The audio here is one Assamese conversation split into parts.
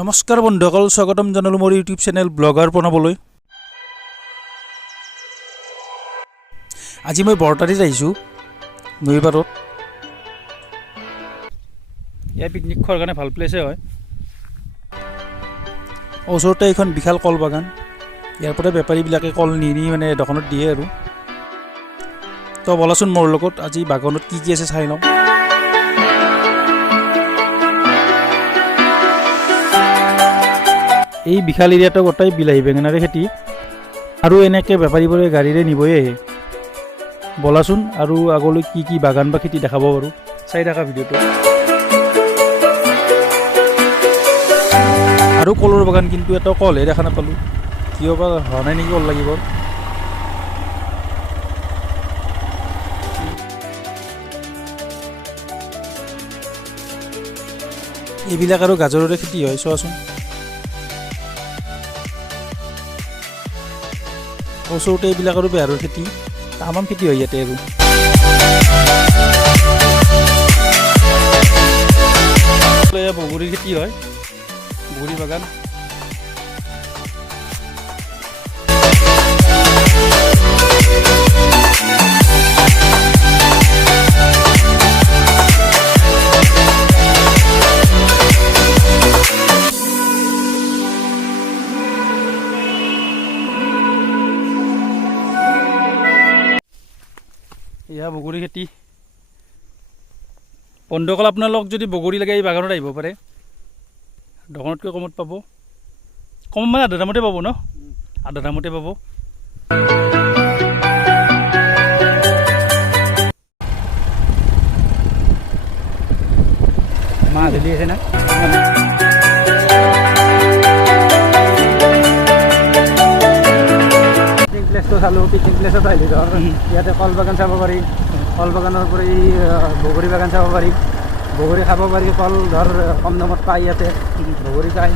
নমস্কাৰ বন্ধুসকল, স্বাগতম জনালোঁ মোৰ ইউটিউব চেনেল ব্লগাৰ প্ৰণৱলৈ। আজি মই বৰতাৰীত আহিছোঁ, নৈ পাৰত। ইয়াৰ পিকনিক খোৱাৰ কাৰণে ভাল প্লেচে হয়। ওচৰতে এইখন বিশাল কল বাগান। ইয়াৰ পৰা বেপাৰীবিলাকে কল নি মানে দোকানত দিয়ে আৰু। তো বলাচোন মোৰ লগত, আজি বাগানত কি কি আছে চাই লওঁ। এই বিশাল এৰিয়াটো গোটেই বিলাহী বেঙেনাৰে খেতি, আৰু এনেকৈ বেপাৰীবোৰে গাড়ীৰে নিবই আহে। বলাচোন আৰু আগলৈ কি কি বাগান বা খেতি দেখাব পাৰোঁ, চাই থকা ভিডিঅ'টো। আৰু কলৰ বাগান, কিন্তু এটা কলহে দেখা নাপালোঁ, কিয় বা হোৱা নাই নেকি কল লাগিব। এইবিলাক আৰু গাজৰৰে খেতি হয়, চোৱাচোন। ওচৰতে এইবিলাক আৰু বেহাৰৰ খেতি, তামাম খেতি হয় ইয়াতে আৰু। বগৰীৰ খেতি হয়, বগৰী বাগান। এয়া বগৰী খেতি। বন্ধুসকল, আপোনালোক যদি বগৰী লাগে এই বাগানত আহিব পাৰে, দোকানতকৈ কমত পাব। কম মানে আধা দামতে পাব ন, আধা দামতে পাব। মাছ ধৰি আছে না। প্লেচটো চালোঁ, পিকনিক প্লেচত আহিলোঁ ধৰ। ইয়াতে কল বাগান চাব পাৰি, কল বাগানৰ পৰা বগৰী বাগান চাব পাৰি, বগৰী খাব পাৰি। কল ধৰ কম দামত পায় ইয়াতে, বগৰী পায়।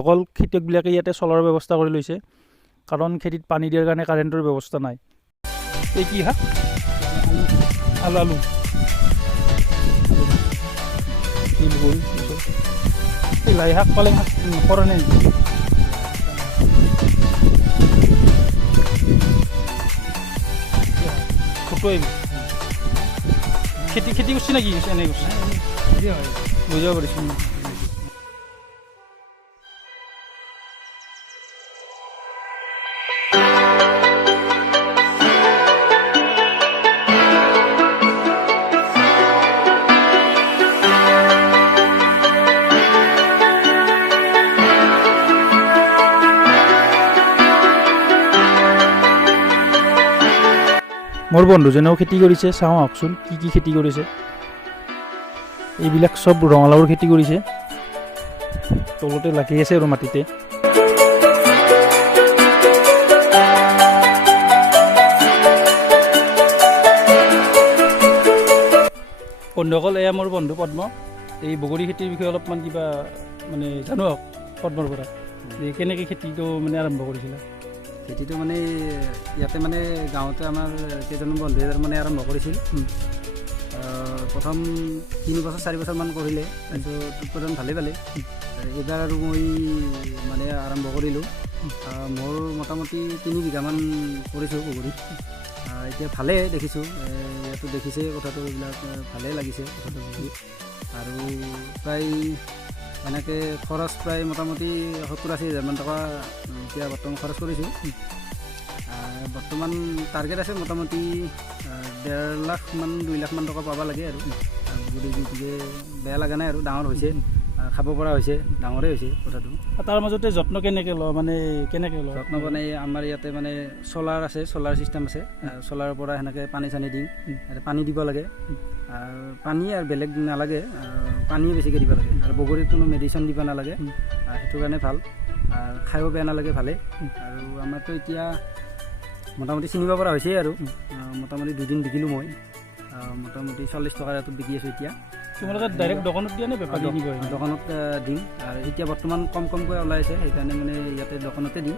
অকল খেতিয়কবিলাকে ইয়াতে চলাৰৰ ব্যৱস্থা কৰি লৈছে, কাৰণ খেতিত পানী দিয়াৰ কাৰণে কাৰেণ্টৰ ব্যৱস্থা নাই। এই কি শাক? আলু। আলু এই লাই শাক, পালেং শাক কৰে নে? খেতি কৰছি নাকি এনে কৰছি বুঝতে পাৰছি। মোৰ বন্ধুজনেও খেতি কৰিছে, চাওঁ আহকচোন কি কি খেতি কৰিছে। এইবিলাক চব ৰঙালাওৰ খেতি কৰিছে, তলতে লাগি আছে আৰু মাটিতে। বন্ধুসকল, এয়া মোৰ বন্ধু পদ্ম। এই বগৰী খেতিৰ বিষয়ে অলপমান কিবা মানে জানো আহক পদ্মৰ পৰা, কেনেকৈ খেতিটো মানে আৰম্ভ কৰিছিলে। খেতিটো মানে ইয়াতে মানে গাঁৱতে আমাৰ কেইজনমান বন্ধুৱে মানে আৰম্ভ কৰিছিল। প্ৰথম 3 বছৰ 4 বছৰমান কৰিলে, তাৰপিছত উৎপাদন ভালেই পালে। এইবাৰ আৰু মই মানে আৰম্ভ কৰিলোঁ। মোৰ মোটামুটি 3 বিঘামান কৰিছোঁ বগৰী। এতিয়া ভালেই দেখিছোঁ, ইয়াতো দেখিছে কথাটো, এইবিলাক ভালেই লাগিছে কথাটো বুজি। আৰু প্ৰায় এনেকৈ খৰচ প্ৰায় মোটামুটি 70-80 হাজাৰমান টকা এতিয়া বৰ্তমান খৰচ কৰিছোঁ। বৰ্তমান টাৰ্গেট আছে মোটামুটি 1.5 লাখমান 2 লাখমান টকা পাব লাগে আৰু। গতিকে বেয়া লগা নাই আৰু, ডাঙৰ হৈছে, খাব পৰা হৈছে, ডাঙৰেই হৈছে কথাটো। তাৰ মাজতে যত্ন কেনেকৈ লওঁ, মানে কেনেকৈ লওঁ? যত্ন মানে আমাৰ ইয়াতে মানে চ'লাৰ আছে, চ'লাৰ ছিষ্টেম আছে। চ'লাৰৰ পৰা সেনেকৈ পানী চানী দিম, পানী দিব লাগে। পানী আৰু বেলেগ নালাগে, পানীয়ে বেছিকৈ দিব লাগে। আৰু বগৰীত কোনো মেডিচিন দিব নালাগে, সেইটো কাৰণে ভাল। খায়ো বেয়া নালাগে, ভালেই। আৰু আমাৰতো এতিয়া মোটামুটি চিনিব পৰা হৈছে আৰু। মোটামুটি 2 দিন বিকিলোঁ মই, মোটামুটি 40 টকাৰ ৰেটত বিকি আছোঁ এতিয়া। তোমালোকে ডাইৰেক্ট দোকানত দিয়া নে বেপাৰী নিব? দোকানত দিম, আৰু এতিয়া বৰ্তমান কমকৈ ওলাই আছে, সেইকাৰণে মানে ইয়াতে দোকানতে দিম।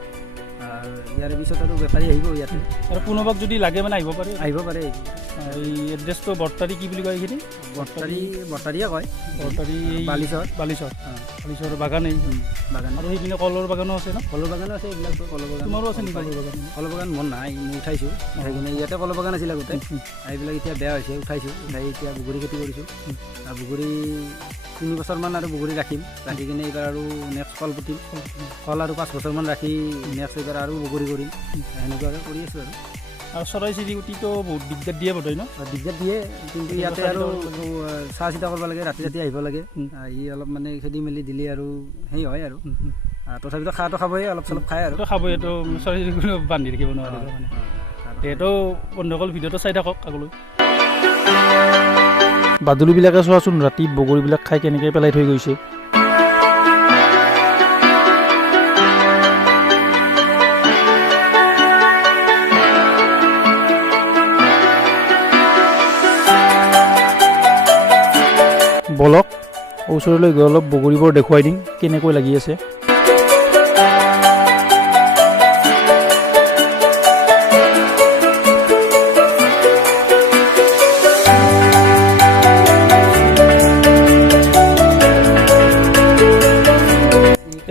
ইয়াৰে পিছত আৰু বেপাৰী আহিব ইয়াতে। আৰু কোনোবাক যদি লাগে মানে আহিব পাৰে? আহিব পাৰে। এই এড্ৰেছটো বৰতাৰী কি বুলি কয় এইখিনি? বৰতাৰীয়ে কয়, বৰতাৰী বালিচৰ। বালিচৰ। হালিচৰৰ বাগান এই বাগান আৰু সেইপিনে কলৰ বাগানো আছে ন কলৰ বাগানো আছে এইবিলাক কলৰ বাগান তোমাৰো আছে নেকি কলৰ বাগান কলৰ বাগান মোৰ নাই মই উঠাইছোঁ উঠাই কিনে ইয়াতে কলৰ বাগান আছিল আগতে এইবিলাক এতিয়া বেয়া হৈছে উঠাইছোঁ উঠাই এতিয়া বগৰী খেতি কৰিছোঁ আৰু বগৰী 3 বছৰমান আৰু বগৰী ৰাখিম ৰাখি কিনে এইবাৰ আৰু নেক্সট কল পুতিম কল আৰু 5 বছৰমান ৰাখি নেক্সট এইবাৰ আৰু বগৰী কৰিম সেনেকুৱাকৈ কৰি আছোঁ আৰু চৰাই চিৰিকটিতো বহুত দিগদাৰ দিয়ে বোধ হয় ন আৰু দিগদাৰ দিয়ে কিন্তু ইয়াতে আৰু চাহ চিতা কৰিব লাগে ৰাতি ৰাতি আহিব লাগে আহি অলপ মানে খেদি মেলি দিলে আৰু সেই হয় আৰু তথাপিতো খাওঁটো খাবই অলপ চলপ খায় আৰু খাবই এইটো চৰাই চিৰিকটি বান্ধি ৰাখিব নোৱাৰে মানে সেইটো বন্ধুসকল ভিডিঅ'টো চাই থাকক আগলৈ বাদুলিবিলাকে চোৱাচোন ৰাতি বগৰীবিলাক খাই কেনেকৈ পেলাই থৈ গৈছে বলক ওচৰলৈ গৈ অলপ বগৰীবোৰ দেখুৱাই দিম কেনেকৈ লাগি আছে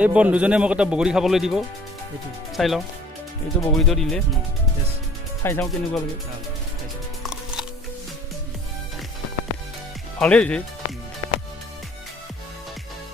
এই বন্ধুজনে মোক এটা বগৰী খাবলৈ দিব এইটো চাই লওঁ এইটো বগৰীটো দিলে খাই চাওঁ কেনেকুৱা লাগে ভালেই হৈছে